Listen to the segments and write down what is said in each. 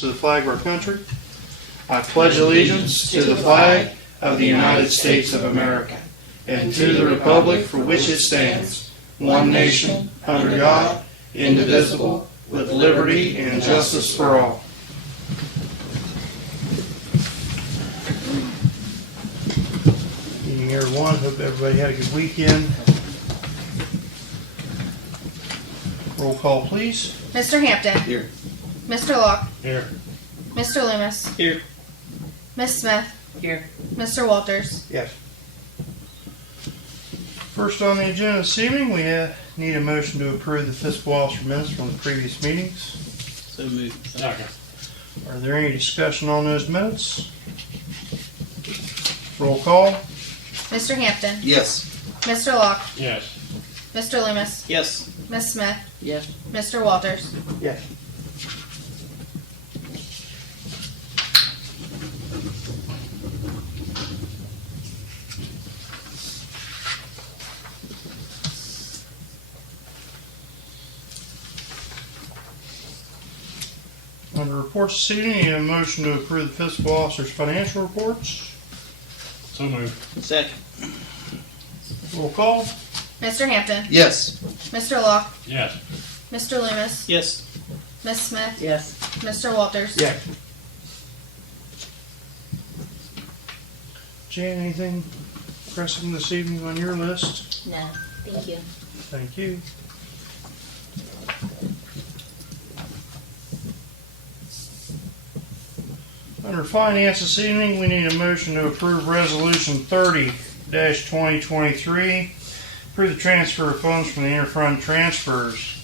to the flag of our country. I pledge allegiance to the flag of the United States of America and to the republic for which it stands, one nation, under God, indivisible, with liberty and justice for all. Good evening, everyone. Hope everybody had a good weekend. Roll call, please. Mr. Hampton. Here. Mr. Locke. Here. Mr. Loomis. Here. Miss Smith. Here. Mr. Walters. Yes. First on the agenda this evening, we need a motion to approve the fiscal officer minutes from the previous meetings. So moved. Second. Are there any discussion on those minutes? Roll call. Mr. Hampton. Yes. Mr. Locke. Yes. Mr. Loomis. Yes. Miss Smith. Yes. Mr. Walters. Yes. Under reports this evening, I need a motion to approve the fiscal officer's financial reports. So moved. Second. Roll call. Mr. Hampton. Yes. Mr. Locke. Yes. Mr. Loomis. Yes. Miss Smith. Yes. Mr. Walters. Yes. Jan, anything pressing this evening on your list? No, thank you. Thank you. Under finance this evening, we need a motion to approve resolution 30-2023. Approve the transfer of funds from the interfund transfers.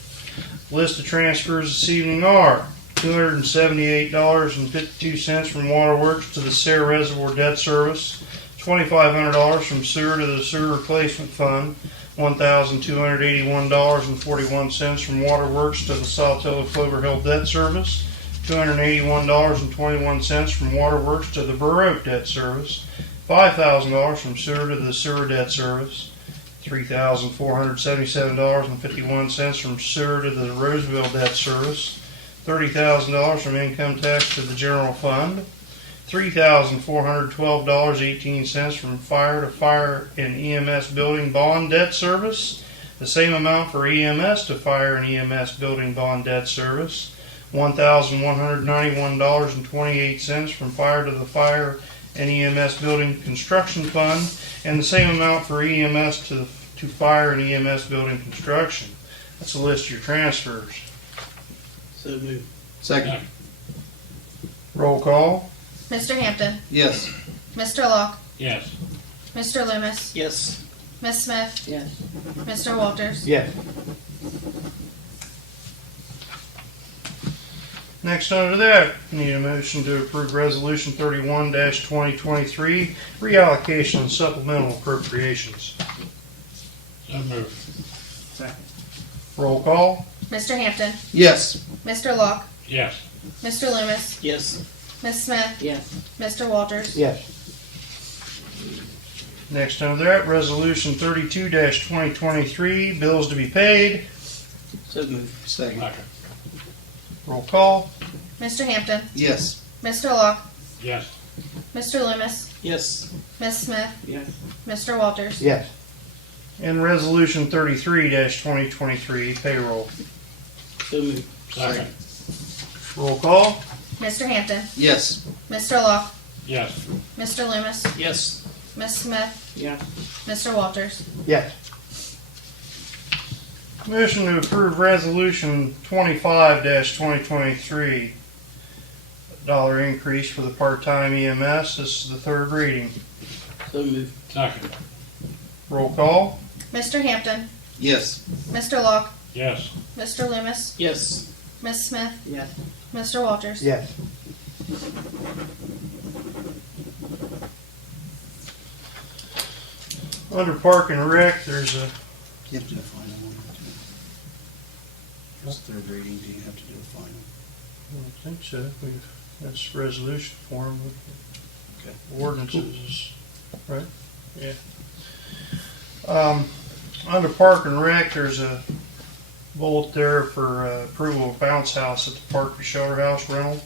List of transfers this evening are $278.52 from Waterworks to the Sarah Reservoir Debt Service, $2,500 from sewer to the sewer replacement fund, $1,281.41 from Waterworks to the Saltillo Clover Hill Debt Service, $281.21 from Waterworks to the Burr Oak Debt Service, $5,000 from sewer to the sewer debt service, $3,477.51 from sewer to the Roseville Debt Service, $30,000 from income tax to the general fund, $3,412.18 from fire to fire and EMS building bond debt service, the same amount for EMS to fire and EMS building bond debt service, $1,191.28 from fire to the fire and EMS building construction fund, and the same amount for EMS to fire and EMS building construction. That's a list of your transfers. So moved. Second. Roll call. Mr. Hampton. Yes. Mr. Locke. Yes. Mr. Loomis. Yes. Miss Smith. Yes. Mr. Walters. Yes. Next under that, need a motion to approve resolution 31-2023, reallocation and supplemental appropriations. So moved. Second. Roll call. Mr. Hampton. Yes. Mr. Locke. Yes. Mr. Loomis. Yes. Miss Smith. Yes. Mr. Walters. Yes. Next under that, resolution 32-2023, bills to be paid. So moved. Second. Second. Roll call. Mr. Hampton. Yes. Mr. Locke. Yes. Mr. Loomis. Yes. Miss Smith. Yes. Mr. Walters. Yes. And resolution 33-2023, payroll. So moved. Second. Roll call. Mr. Hampton. Yes. Mr. Locke. Yes. Mr. Loomis. Yes. Miss Smith. Yes. Mr. Walters. Yes. Motion to approve resolution 25-2023, dollar increase for the part-time EMS. This is the third reading. So moved. Second. Roll call. Mr. Hampton. Yes. Mr. Locke. Yes. Mr. Loomis. Yes. Miss Smith. Yes. Mr. Walters. Yes. Under Park and Rec, there's a You have to do a final one. It's third reading, do you have to do a final? I don't think so. That's resolution form. Okay. Ordinances, right? Yeah. Under Park and Rec, there's a bullet there for approval of Bouncy House at the Park Shelter House rental.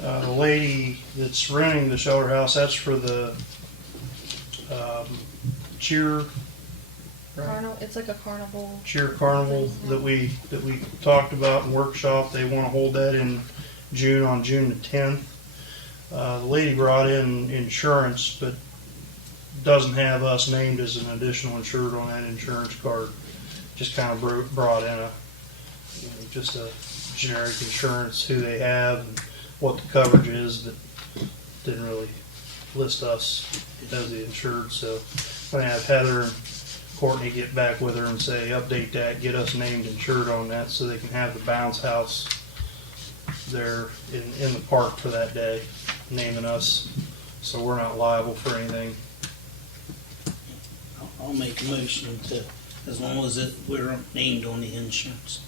The lady that's renting the shelter house, that's for the cheer It's like a carnival. carnival that we talked about in workshop. They want to hold that in June, on June the 10th. The lady brought in insurance, but doesn't have us named as an additional insured on that insurance card. Just kind of brought in just a generic insurance, who they have and what the coverage is, but didn't really list us as the insured. So I'm gonna have Heather and Courtney get back with her and say, update that, get us named insured on that, so they can have the Bouncy House there in the park for that day, naming us, so we're not liable for anything. I'll make a motion to, as long as we're named on the insurance.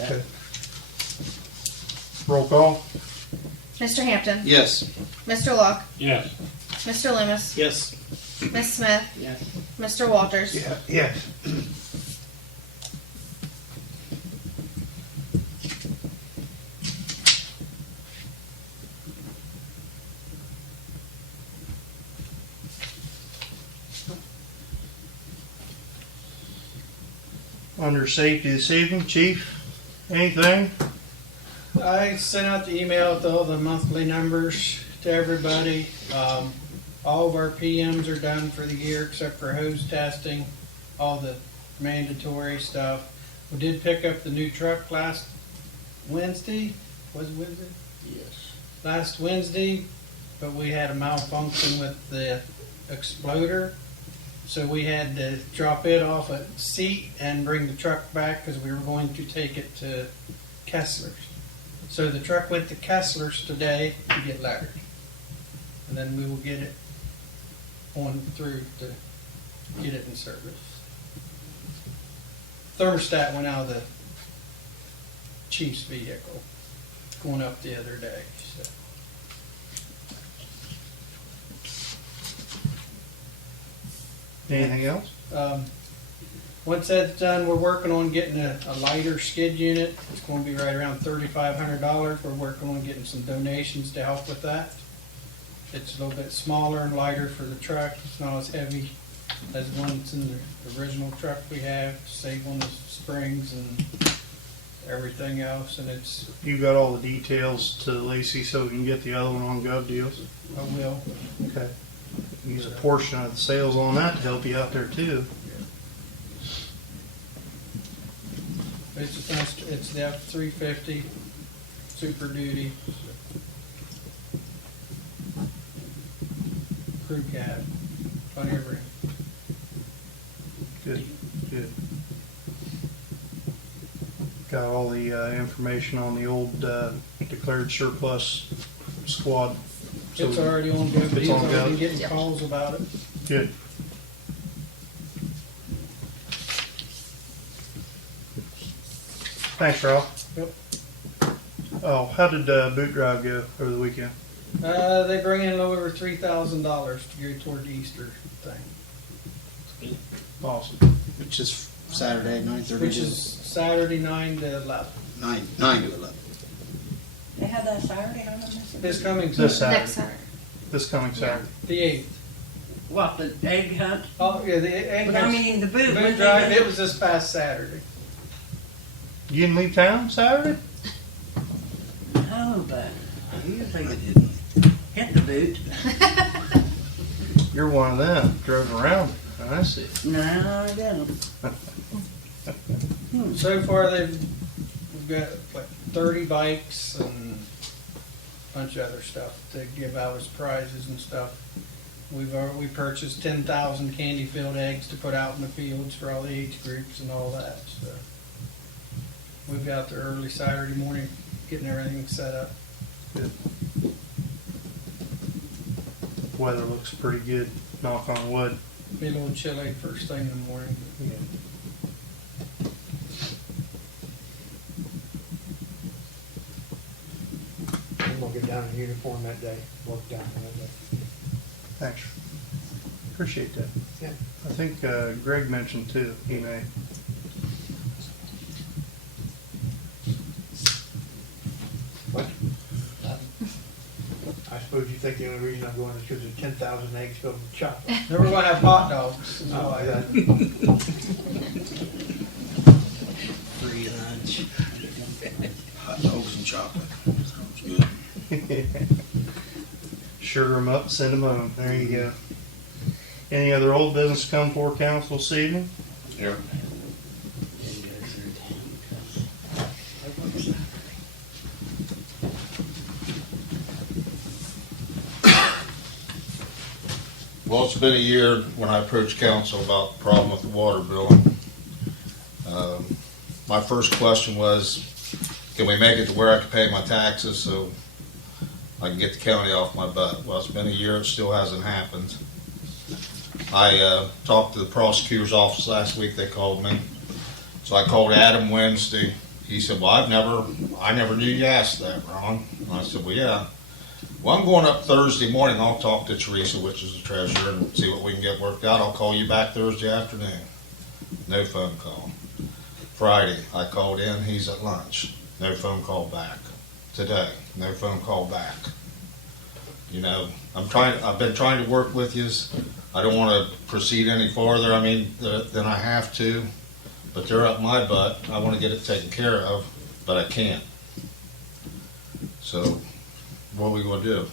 Okay. Roll call. Mr. Hampton. Yes. Mr. Locke. Yes. Mr. Loomis. Yes. Ms. Smith. Yes. Mr. Walters. Yes. Under safety this evening, Chief, anything? I sent out the email with all the monthly numbers to everybody. All of our PMs are done for the year except for hose testing, all the mandatory stuff. We did pick up the new truck last Wednesday. Was it Wednesday? Yes. Last Wednesday, but we had a malfunction with the exploder. So we had to drop it off a seat and bring the truck back because we were going to take it to Kessler's. So the truck went to Kessler's today to get lettered. And then we will get it on through to get it in service. Thermostat went out of the chief's vehicle going up the other day. So. Anything else? Once that's done, we're working on getting a lighter skid unit. It's going to be right around $3,500. We're working on getting some donations to help with that. It's a little bit smaller and lighter for the truck. It's not as heavy as the one that's in the original truck we have, to save on the springs and everything else. And it's, You got all the details to Lacey so we can get the other one on Gov Deals? I will. Okay. Use a portion of the sales on that to help you out there too. It's the F-350 Super Duty crew cab, plenty of room. Good, good. Got all the information on the old declared surplus squad. So It's already on Gov. It's He's on already Gov. getting Yep. calls about it. Good. Thanks, Ralph. Yep. Oh, how did boot drive go over the weekend? They bring in a little over $3,000 to go toward the Easter thing, Awesome. Which is Saturday, 9:30 which is Saturday 9 to 11. 9 to 11. They have that Saturday, I don't miss it. This coming This Saturday, Next Saturday. This coming Saturday. the 8th. What, the egg hunt? Oh, yeah, the egg But I hunt- mean, the boot. the when boot they drive, do it was this past Saturday. You didn't leave town Saturday? No, but I usually I didn't. hit the boot. You're one of them. Drove around. I see. No, I didn't. So far, we've got like 30 bikes and a bunch of other stuff to give out as prizes and stuff. We purchased 10,000 candy-filled eggs to put out in the fields for all the age groups and all that. So we've got there early Saturday morning, getting everything set up. Good. Weather looks pretty good. Knock on wood. Be a little chilly first thing in the morning. I'm gonna get down in uniform that day, work down that day. Thanks. Appreciate that. Yeah. I think Greg mentioned too. He may. What? suppose you think the only reason I'm going is because there's 10,000 eggs filled with chocolate. Then we're gonna have hot dogs. Oh, like that. Free lunch. Hot dogs and chocolate. Sounds good. Sugar them up, send them home. There you go. Any other old business come before council this evening? Here. Well, it's been a year when I approached council about the problem with the water billing. My first question was, can we make it to where I can pay my taxes so I can get the county off my butt? Well, it's been a year, it still hasn't happened. I talked to the prosecutor's office last week, they called me. So I called Adam Wednesday. He said, well, I never knew you asked that, Ron. And I said, well, yeah. Well, I'm going up Thursday morning. I'll talk to Teresa, which is the treasurer, and see what we can get worked out. I'll call you back Thursday afternoon. No phone call. Friday, I called in. He's at lunch. No phone call back. Today, no phone call back. You know, I've been trying to work with you. I don't want to proceed any farther. Than I have to. But they're up my butt. I want to get it taken care of, but I can't. So, what are we going to do?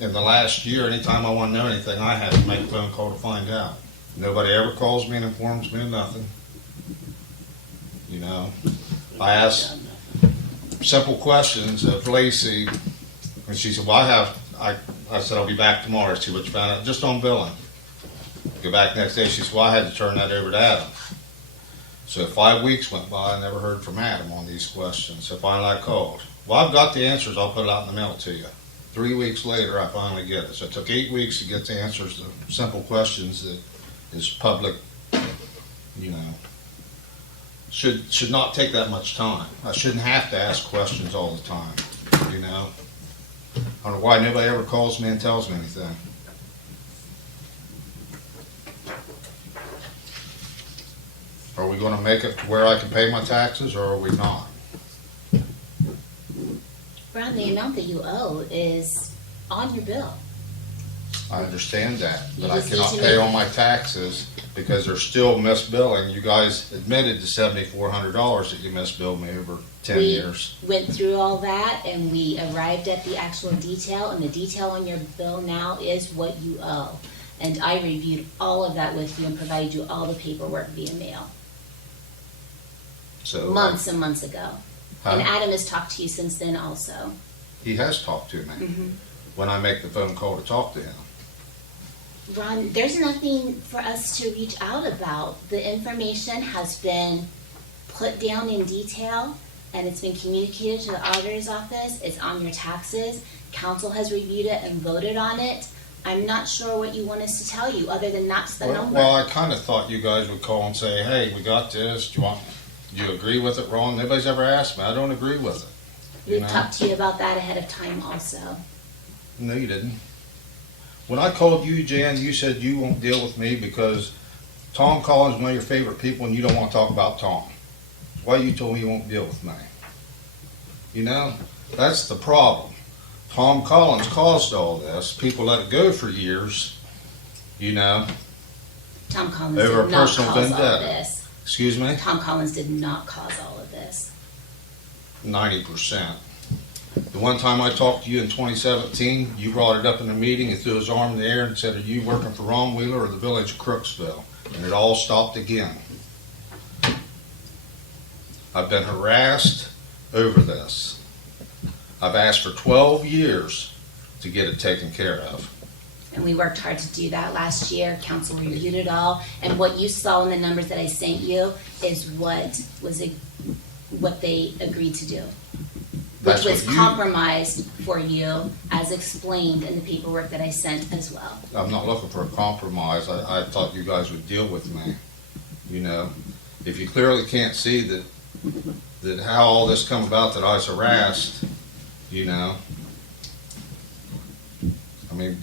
In the last year, anytime I want to know anything, I have to make a phone call to find out. Nobody ever calls me and informs me of nothing. You know, I asked simple questions of Lacey, and she said, well, I said, I'll be back tomorrow to see what you found out, just on billing. Go back the next day, she said, well, I had to turn that over to Adam. So 5 weeks went by, I never heard from Adam on these questions. So finally I called. Well, I've got the answers, I'll put it out in the mail to you. 3 weeks later, I finally get it. So it took 8 weeks to get the answers to simple questions that is public, you know. Should not take that much time. I shouldn't have to ask questions all the time, you know. I don't know why nobody ever calls me and tells me anything. Are we going to make it to where I can pay my taxes, or are we not? Ron, the amount that you owe is on your bill. I understand that, You but I just need cannot to pay make- on my taxes because there's still misbilling. You guys admitted to $7,400 that you misbilled me over 10 years. We went through all that and we arrived at the actual detail, and the detail on your bill now is what you owe. And I reviewed all of that with you and provided you all the paperwork via mail, So months and months ago. And Huh? Adam has talked to you since then also. He has talked to me Mhm. when I make the phone call to talk to him. Ron, there's nothing for us to reach out about. The information has been put down in detail and it's been communicated to the auditor's office. It's on your taxes. Council has reviewed it and voted on it. I'm not sure what you want us to tell you other than that's the number. Well, I kind of thought you guys would call and say, hey, we got this. Do you agree with it, Ron? Nobody's ever asked me. I don't agree with it. You We've know? talked to you about that ahead of time also. No, you didn't. When I called you, Jan, you said you won't deal with me because Tom Collins is one of your favorite people and you don't want to talk about Tom. Why you told me you won't deal with me? You know, that's the problem. Tom Collins caused all this. People let it go for years, you know. Tom Collins Over a did not personal cause all of vendetta. this. Excuse me? Tom Collins did not cause all of this. 90%. The one time I talked to you in 2017, you brought it up in a meeting and threw his arm in the air and said, are you working for Ron Wheeler or the village of Crooksville? And it all stopped again. I've been harassed over this. I've asked for 12 years to get it taken care of. And we worked hard to do that last year. Council reviewed it all. And what you saw in the numbers that I sent you is what they agreed to do. That's Which was what you- compromised for you as explained in the paperwork that I sent as well. I'm not looking for a compromise. I thought you guys would deal with me. You know, if you clearly can't see that how all this come about, that I was harassed, you know. I mean,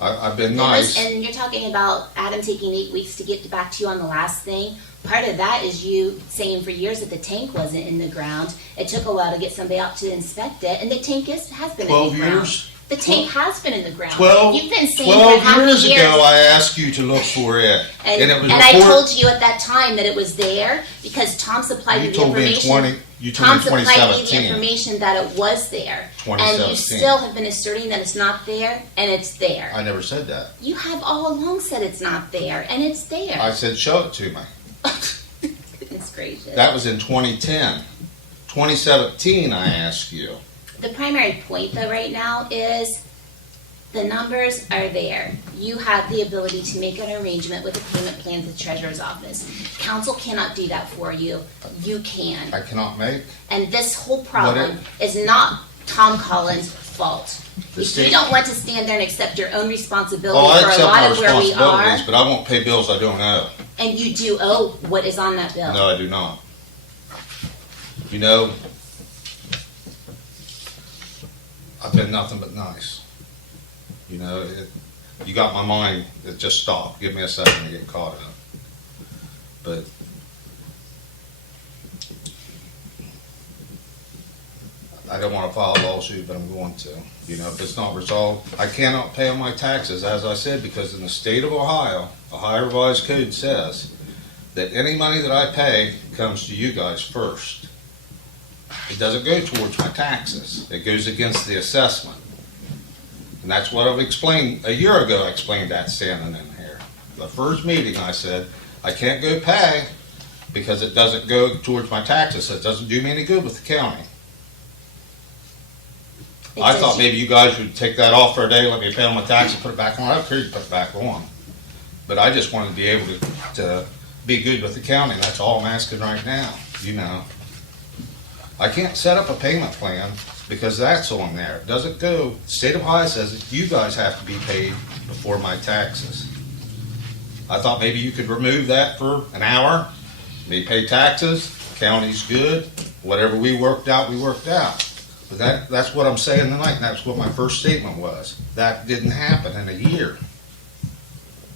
I've been nice. And you're talking about Adam taking 8 weeks to get back to you on the last thing. Part of that is you saying for years that the tank wasn't in the ground. It took a while to get somebody out to inspect it, and the tank has been 12 in the ground. years? The tank has been in the ground. 12, You've been saying 12 for how many years years? ago, I asked you to look for it. And, it was I reported. told you at that time that it was there because Tom supplied you You the told me in information. you told Tom me in supplied me the 2017. information that it was there. And you 2017. still have been asserting that it's not there, and it's there. I never said that. You have all along said it's not there, and it's there. I said, show it to me. Goodness gracious. That was in 2010. 2017, I asked you. The primary point, though, right now is the numbers are there. You have the ability to make an arrangement with the payment plan to the treasurer's office. Council cannot do that for you. You can. I cannot make. And this whole problem is not Tom Collins' fault. The If state- you don't want to stand there and accept your own responsibility Oh, I for a accept lot my of where we responsibilities, are, but I won't pay bills I don't owe. and you do owe what is on that bill. No, I do not. You know, I've been nothing but nice. You know, you got my mind, it just stopped. Give me a second to get caught up. But I don't want to file a lawsuit, but I'm going to. You know, if it's not resolved, I cannot pay on my taxes, as I said, because in the state of Ohio, Ohio Revised Code says that any money that I pay comes to you guys first. It doesn't go towards my taxes. It goes against the assessment. And that's what I've explained. A year ago, I explained that standing in here. The first meeting, I said, I can't go pay because it doesn't go towards my taxes. It doesn't do me any good with the county. I thought maybe you guys would take that off for a day, let me pay on my taxes, put it back on. I don't care you put it back on. But I just wanted to be able to be good with the county. That's all I'm asking right now, you know. I can't set up a payment plan because that's on there. It doesn't go, the state of Ohio says that you guys have to be paid before my taxes. I thought maybe you could remove that for an hour, me pay taxes, county's good, whatever we worked out, we worked out. But that's what I'm saying tonight, and that's what my first statement was. That didn't happen in a year.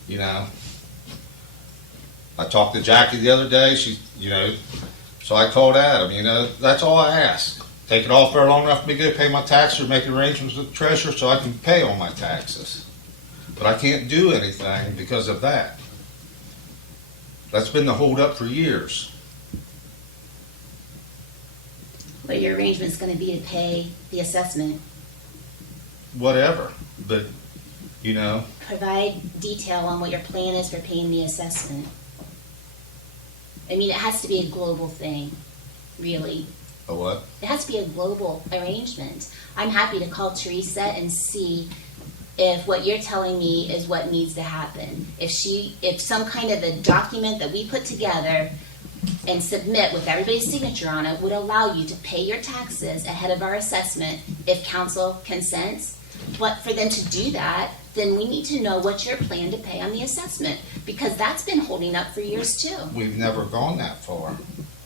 You know, I talked to Jackie the other day, so I called Adam, that's all I asked. Take it off there long enough for me to go pay my taxes or make arrangements with the treasurer so I can pay all my taxes. But I can't do anything because of that. That's been the holdup for years. What your arrangement's gonna be to pay the assessment. Whatever, but, Provide detail on what your plan is for paying the assessment. I mean, it has to be a global thing, really. a what? It has to be a global arrangement. I'm happy to call Teresa and see if what you're telling me is what needs to happen. If some kind of a document that we put together and submit with everybody's signature on it would allow you to pay your taxes ahead of our assessment if council consents. But for them to do that, then we need to know what's your plan to pay on the assessment, because that's been holding up for years too. We've never gone that far.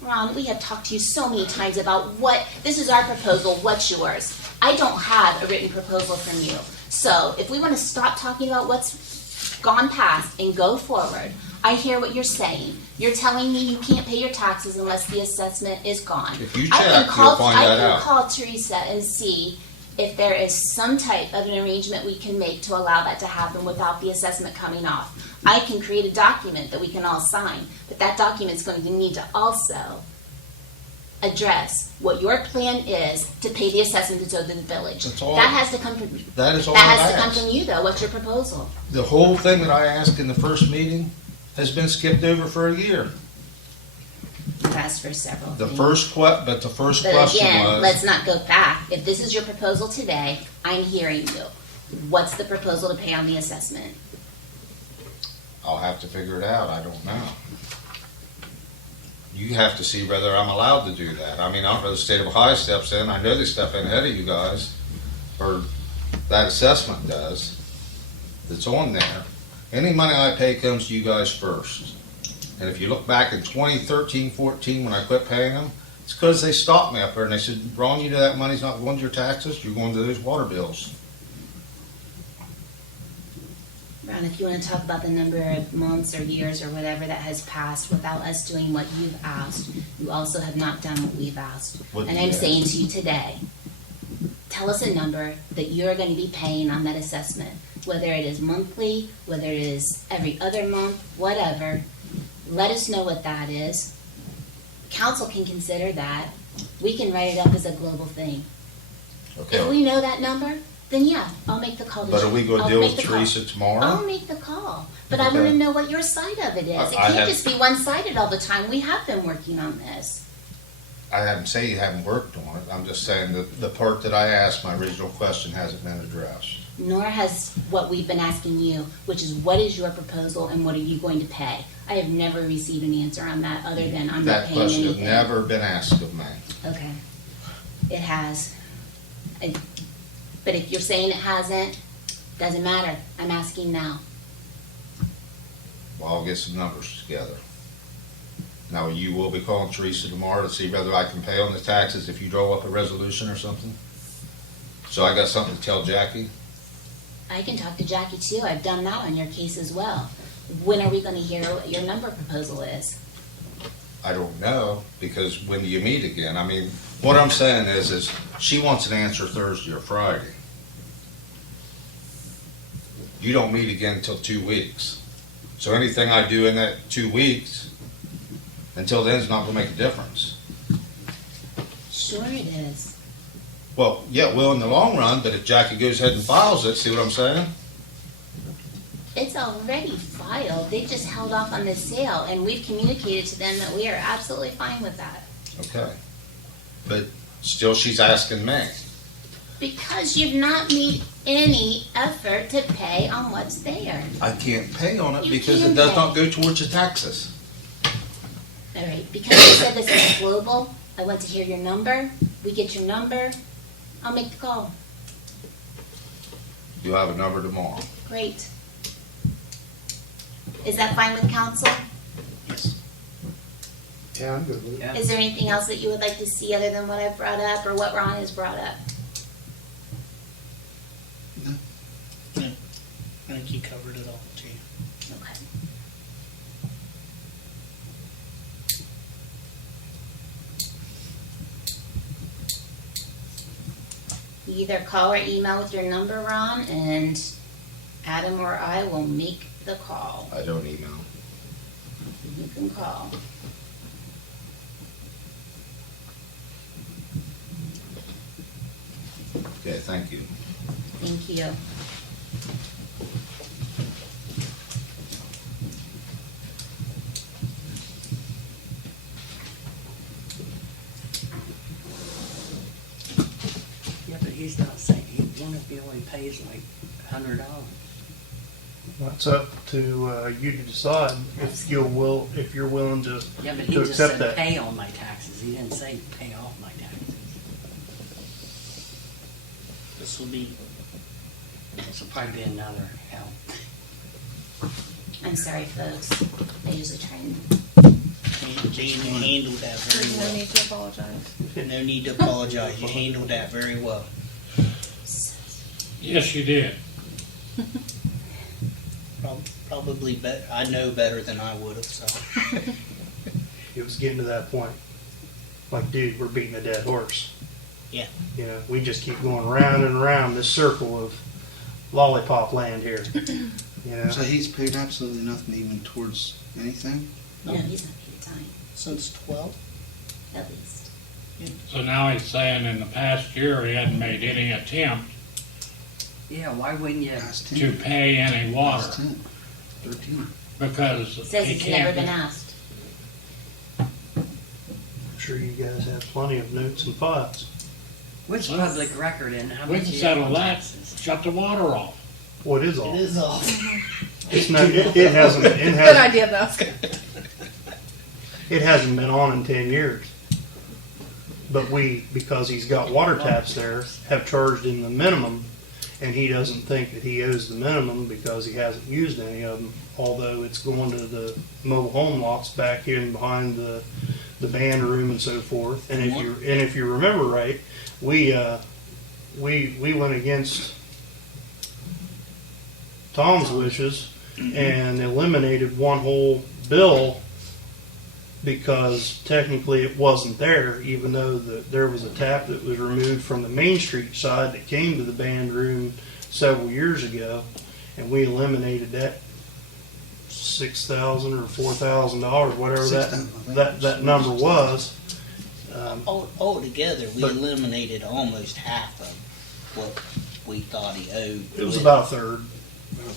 Ron, we have talked to you so many times about this is our proposal, what's yours? I don't have a written proposal from you. So if we want to stop talking about what's gone past and go forward, I hear what you're saying. You're telling me you can't pay your taxes unless the assessment is gone. If you check, you'll find that out. I can call Teresa and see if there is some type of an arrangement we can make to allow that to happen without the assessment coming off. I can create a document that we can all sign, but that document is going to need to also address what your plan is to pay the assessment that's owed to the village. That's all. That has to come from. That is all That I've has to come asked. from you, though. What's your proposal? The whole thing that I asked in the first meeting has been skipped over for a year. You've asked for several. The things. first question But again, was, let's not go back. If this is your proposal today, I'm hearing you. What's the proposal to pay on the assessment? I'll have to figure it out. I don't know. You have to see whether I'm allowed to do that. I mean, I don't know the state of Ohio steps in. I know they step in ahead of you guys, or that assessment does. That's on there. Any money I pay comes to you guys first. And if you look back in 2013, 14, when I quit paying them, it's because they stopped me up there and they said, Ron, you know that money's not going to your taxes, you're going to those water bills. Ron, if you want to talk about the number of months or years or whatever that has passed without us doing what you've asked, you also have not done what we've asked. What And do I'm you saying to you today, tell us a number that you're going to be paying on that assessment, whether it is monthly, whether it is every other month, whatever. Let us know what that is. Council can consider that. We can write it up as a global thing. If Okay. we know that number, then yeah, I'll make the call. But are we gonna I'll deal make with the call. Teresa tomorrow? I'll make the call, but I want to Okay. know what your side of it is. It I can't have- just be one-sided all the time. We have been working on this. I haven't say you haven't worked on it. I'm just saying that the part that I asked, my original question hasn't been addressed. Nor has what we've been asking you, which is what is your proposal and what are you going to pay? I have never received an answer on that other than I'm not That paying question has anything. never been asked of me. Okay, it has. But if you're saying it hasn't, doesn't matter. I'm asking now. Well, I'll get some numbers together. Now, you will be calling Teresa tomorrow to see whether I can pay on the taxes if you draw up a resolution or something? So I got something to tell Jackie? I can talk to Jackie too. I've done that on your case as well. When are we going to hear what your number proposal is? I don't know, because when do you meet again? I mean, what I'm saying is she wants an answer Thursday or Friday. You don't meet again until 2 weeks. So anything I do in that 2 weeks, until then, is not gonna make a difference. Sure it is. Well, yeah, it will in the long run, but if Jackie goes ahead and files it, see what I'm saying? It's already filed. They just held off on the sale, and we've communicated to them that we are absolutely fine with that. Okay. But still, she's asking me. Because you've not made any effort to pay on what's there. I can't pay on it You because can it does pay. not go towards the taxes. All right, because you said this is global, I want to hear your number. We get your number, I'll make the call. You'll have a number tomorrow. Great. Is that fine with council? Yeah, I'm good with it. Yeah. Is there anything else that you would like to see other than what I've brought up or what Ron has brought up? I think you covered it all, too. Okay. You either call or email with your number, Ron, and Adam or I will make the call. I don't email. You can call. Okay, thank you. Thank you. Yeah, but he's not saying, one of you only pays like $100. It's up to you to decide if you're willing to Yeah, but he To just accept said that. pay on my taxes. He didn't say pay off my taxes. This will be, This will probably be another hell. I'm sorry, folks. I usually try and. Jane, you handled that very There's no well. need to apologize. No need to apologize. You handled that very well. Yes, you did. Probably better. I know better than I would have, so. it was getting to that point. Like, dude, we're beating a dead horse. Yeah. You know, we just keep going round and around this circle of lollipop land here. You know, So he's paid absolutely nothing even towards anything? No, he's not paid a time, Since 12? at least. So now he's saying in the past year he hadn't made any attempt Yeah, why wouldn't you? Past to 10. pay any water Past 10. 13. because It says he it's never can't. been asked. I'm sure you guys have plenty of notes and files. What's public record and how We much can you settle have on that. taxes? Shut the water off. What is all? It is off. It's not, it hasn't. It Good hasn't. idea, though. It hasn't been on in 10 years. But we, because he's got water taps there, have charged him the minimum, and he doesn't think that he owes the minimum because he hasn't used any of them, although it's going to the mobile home lots back here and behind the band room and so forth. And if you remember right, we went against Tom's wishes and eliminated one whole bill because technically it wasn't there, even though there was a tap that was removed from the Main Street side that came to the band room several years ago, and we eliminated that $6,000 or $4,000, whatever that number was. Altogether, we But- eliminated almost half of what we thought he owed. It was about a third.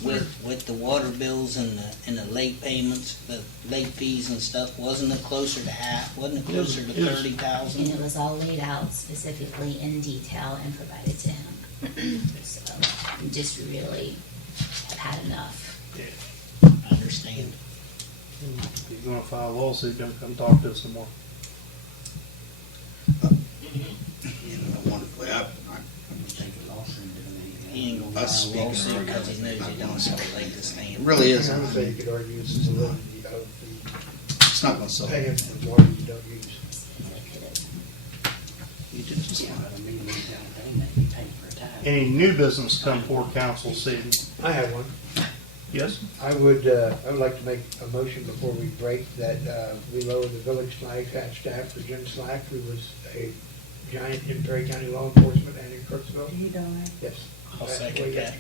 With the water bills and the late payments, the late fees and stuff, wasn't it closer to half? Wasn't it closer to It was- 30,000? And it was all laid out specifically in detail and provided to him. So, we just really have had enough. I understand. If you're going to file a lawsuit, don't come talk to us no more. You know, wonderfully, I don't think a lawsuit doing anything. He ain't gonna Us file a speaking lawsuit for because he knows he don't have a leg to it stand. really is. I would say you could argue this is a validity of It's not gonna the solve paying it. for water you don't use. You just, Yeah, but I mean, we down payment, you pay for a tile. Any new business come before council this evening? I have one. Yes? I would like to make a motion before we break that we lower the village flag at staff for Jim Slack, who was a giant in Perry County law enforcement and in Crooksville. You don't. Yes. I'll Passed second away that.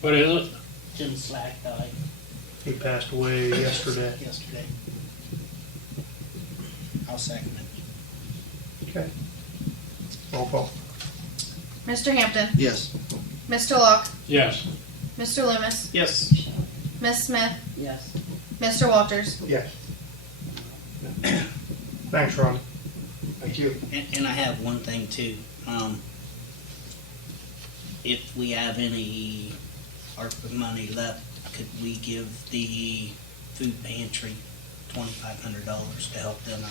What is it? Jim Slack died He passed away yesterday. yesterday. I'll second it. Okay. Roll call. Mr. Hampton, yes. Mr. Locke, Yes. Mr. Loomis, Yes. Miss Smith, Yes. Mr. Walters. Yes. Thanks, Ronnie. Thank you. And I have one thing too. If we have any ARPA money left, could we give the food pantry $2,500 to help them out?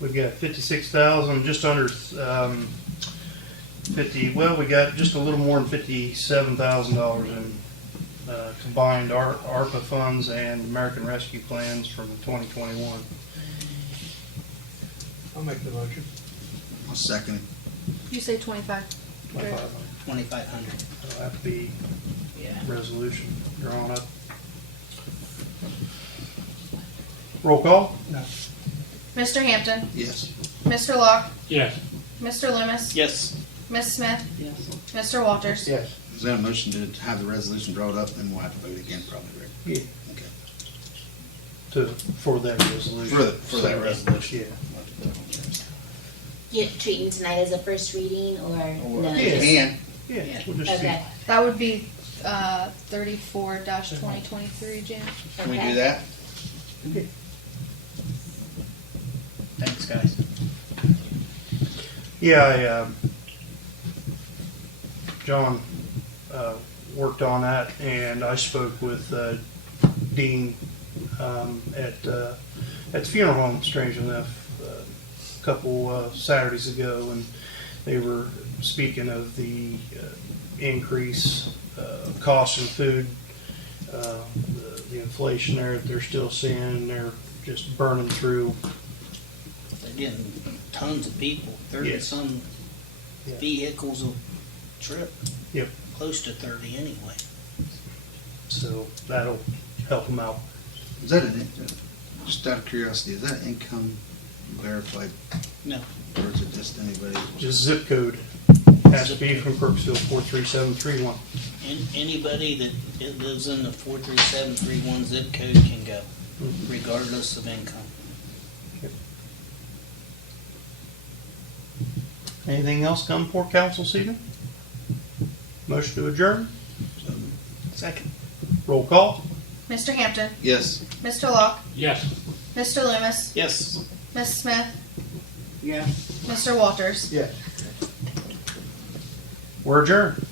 We've got 56,000, just under 50. Well, we got just a little more than $57,000 in combined ARPA funds and American Rescue Plans from 2021. I'll make the motion. I'll second it. You say 25. 2,500. That'll have to be Yeah. resolution drawn up. Roll call. Mr. Hampton, Yes. Mr. Locke, Yes. Mr. Loomis, Yes. Miss Smith, Yes. Mr. Walters. Yes. Is that a motion to have the resolution brought up, then we'll have to vote again probably, Rick? Yeah. Okay. For that resolution. For that resolution. Yeah. You treating tonight as a first reading or no? Yeah. And, Yeah. We'll just see. Okay. That would be 34-2023, Jan. can we do that? Thanks, guys. Yeah, John worked on that, and I spoke with Dean at the funeral home, strange enough, a couple Saturdays ago, and they were speaking of the increase cost in food, the inflation there that they're still seeing, and they're just burning through. They're getting tons of people, 30 Yes. some Yeah. vehicles a trip. Yep. Close to 30 anyway. So that'll help them out. Is that just out of curiosity, is that income verified? No. Or is it just anybody? Just zip code has to be from Crooksville 43731. Anybody that lives in the 43731 zip code can go, regardless of income. Anything else come before council this evening? Motion to adjourn. Second. Roll call. Mr. Hampton, Yes. Mr. Locke, Yes. Mr. Loomis, Yes. Miss Smith, Yes. Mr. Walters. Yes. We're adjourned.